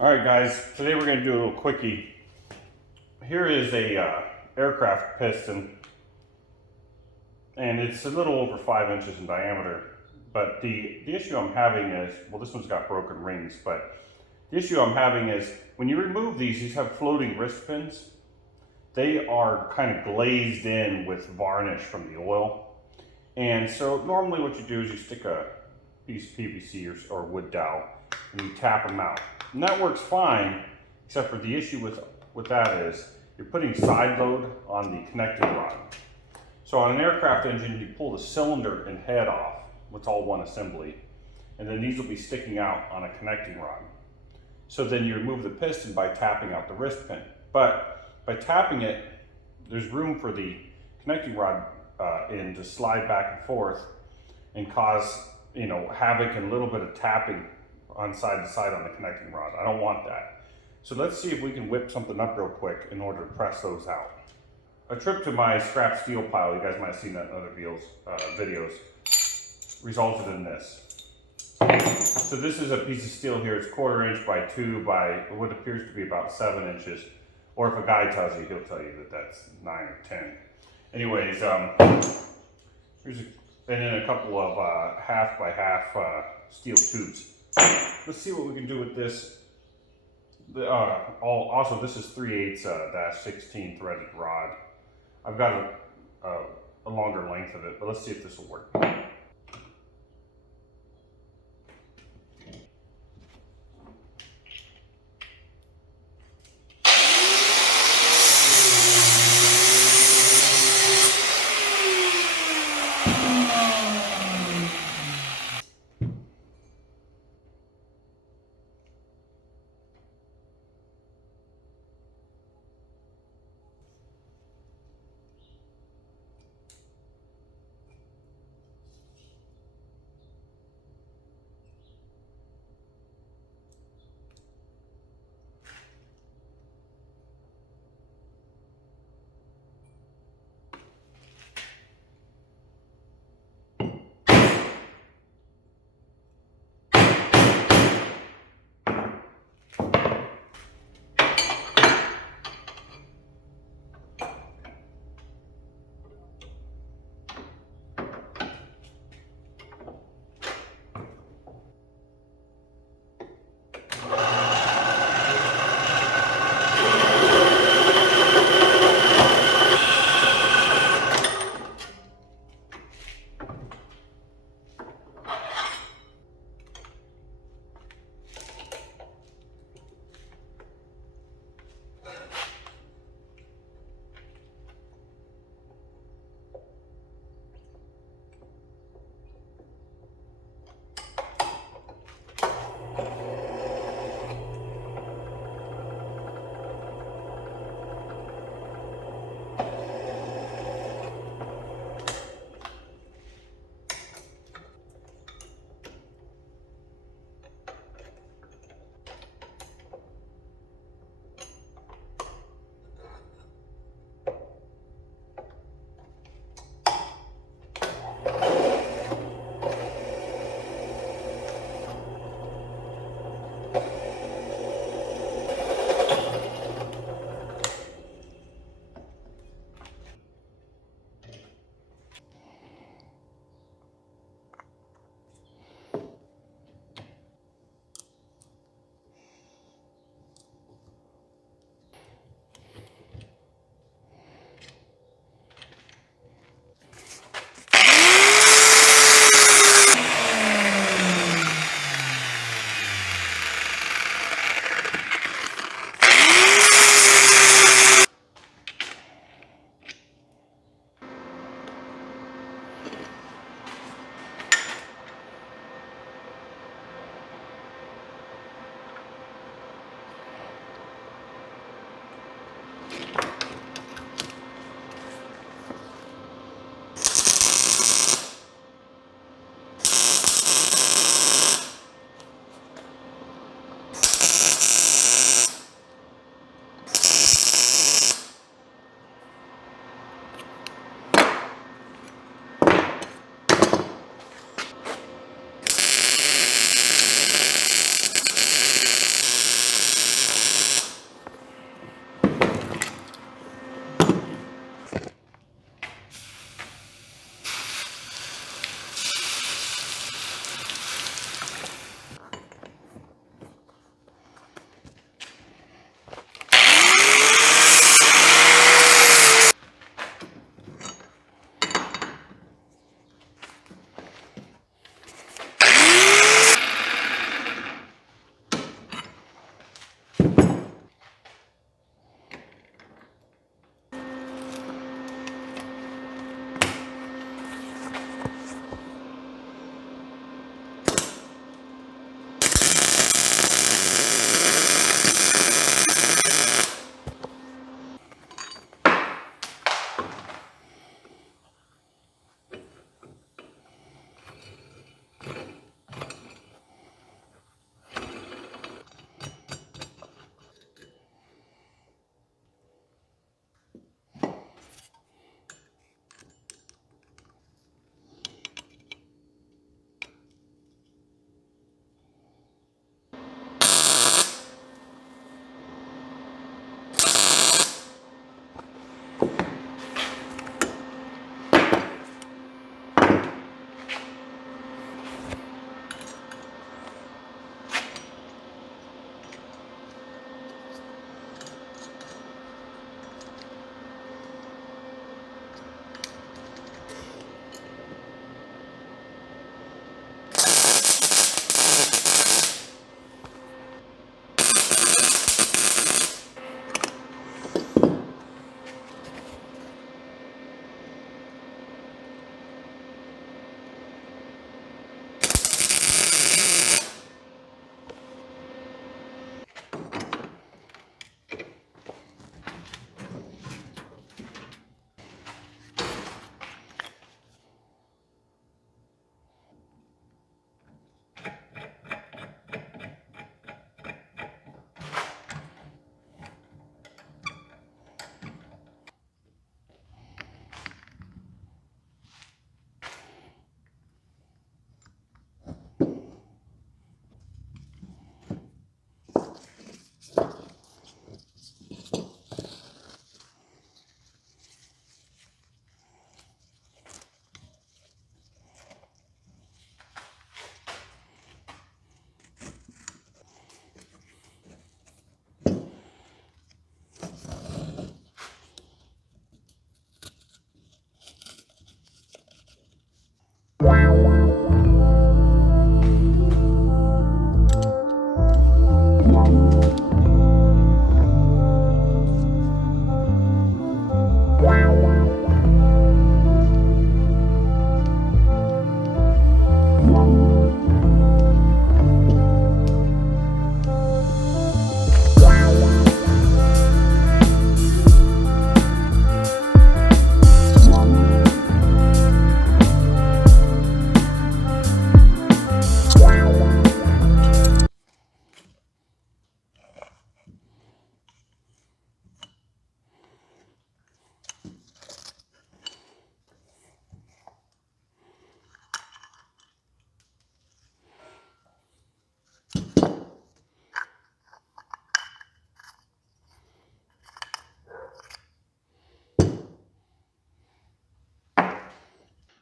All right, guys, today we're going to do a little quickie. Here is a aircraft piston, and it's a little over 5 inches in diameter. But the issue I'm having is, well, this one's got broken rings, but the issue I'm having is when you remove these have floating wrist pins. They are kind of glazed in with varnish from the oil. And so normally what you do is you stick a piece of PVC or wood dowel and you tap them out. And that works fine, except for the issue with that is you're putting side load on the connecting rod. So on an aircraft engine, you pull the cylinder and head off, it's all one assembly, and then these will be sticking out on a connecting rod. So then you remove the piston by tapping out the wrist pin. But by tapping it, there's room for the connecting rod in to slide back and forth and cause havoc and a little bit of tapping on side to side on the connecting rod. I don't want that. So let's see if we can whip something up real quick in order to press those out. A trip to my scrap steel pile, you guys might have seen that in other videos, resulted in this. So this is a piece of steel here. It's 1/4 inch by 2 by what appears to be about 7 inches. Or if a guy tells you, he'll tell you that that's 9 or 10. Anyways, here's and then a couple of half by half steel tubes. Let's see what we can do with this. Also, this is 3/8-16 threaded rod. I've got a longer length of it, but let's see if this will work.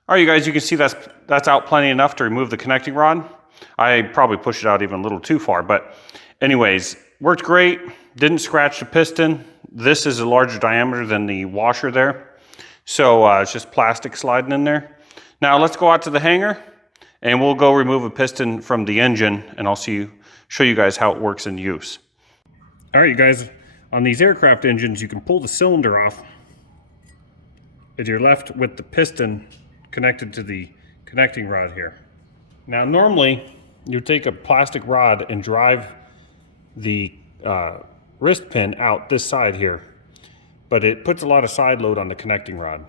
All right, you guys, you can see that's out plenty enough to remove the connecting rod. I probably pushed it out even a little too far, but anyways, worked great. Didn't scratch the piston. This is a larger diameter than the washer there. So it's just plastic sliding in there. Now let's go out to the hangar and we'll go remove a piston from the engine and I'll show you guys how it works in use. All right, you guys, on these aircraft engines, you can pull the cylinder off and you're left with the piston connected to the connecting rod here. Now normally you take a plastic rod and drive the wrist pin out this side here, but it puts a lot of side load on the connecting rod.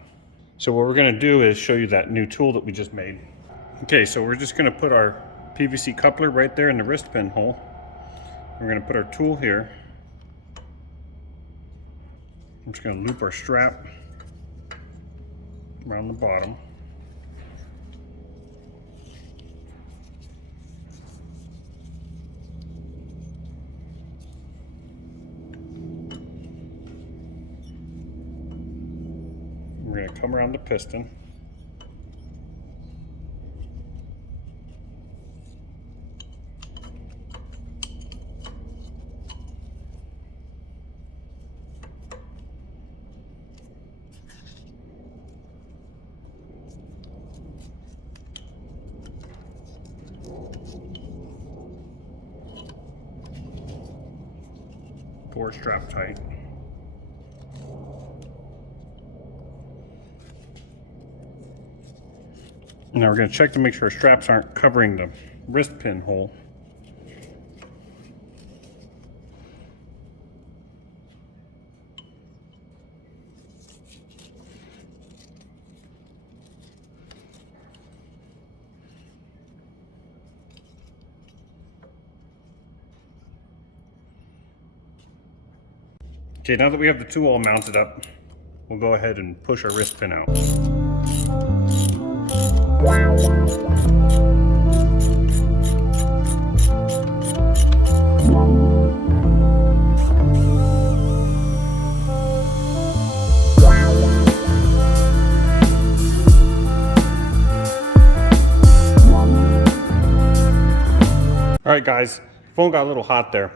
So what we're going to do is show you that new tool that we just made. Okay, so we're just going to put our PVC coupler right there in the wrist pin hole. We're going to put our tool here. I'm just going to loop our strap around the bottom. We're going to come around the piston. Pull strap tight. Now we're going to check to make sure our straps aren't covering the wrist pin hole. Okay, now that we have the tool all mounted up, we'll go ahead and push our wrist pin out. All right, guys, phone got a little hot there,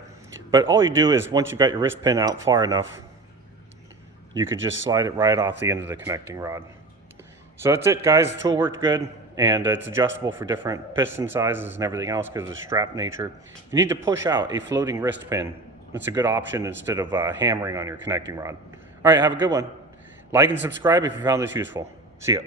but all you do is once you've got your wrist pin out far enough, you could just slide it right off the end of the connecting rod. So that's it, guys. The tool worked good, and it's adjustable for different piston sizes and everything else because of the strap nature. If you need to push out a floating wrist pin, it's a good option instead of hammering on your connecting rod. All right, have a good one. Like and subscribe if you found this useful. See ya.